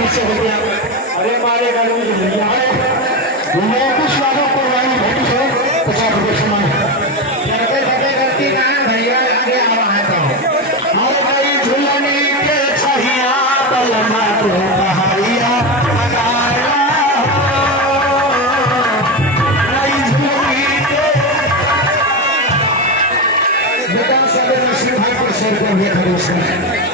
अरे मारे गाड़ी में कुछ लोगों को वाली भेटी है 50 रुपये समान लड़के लड़के करती ना भैया आगे आ रहा है तो हमारे भाई झूलने के छहिया बलमा को पहाड़िया बेटा सब नसीब भाई को 100 रुपये हुए खड़े उसमें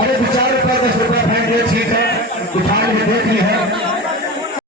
अरे विचार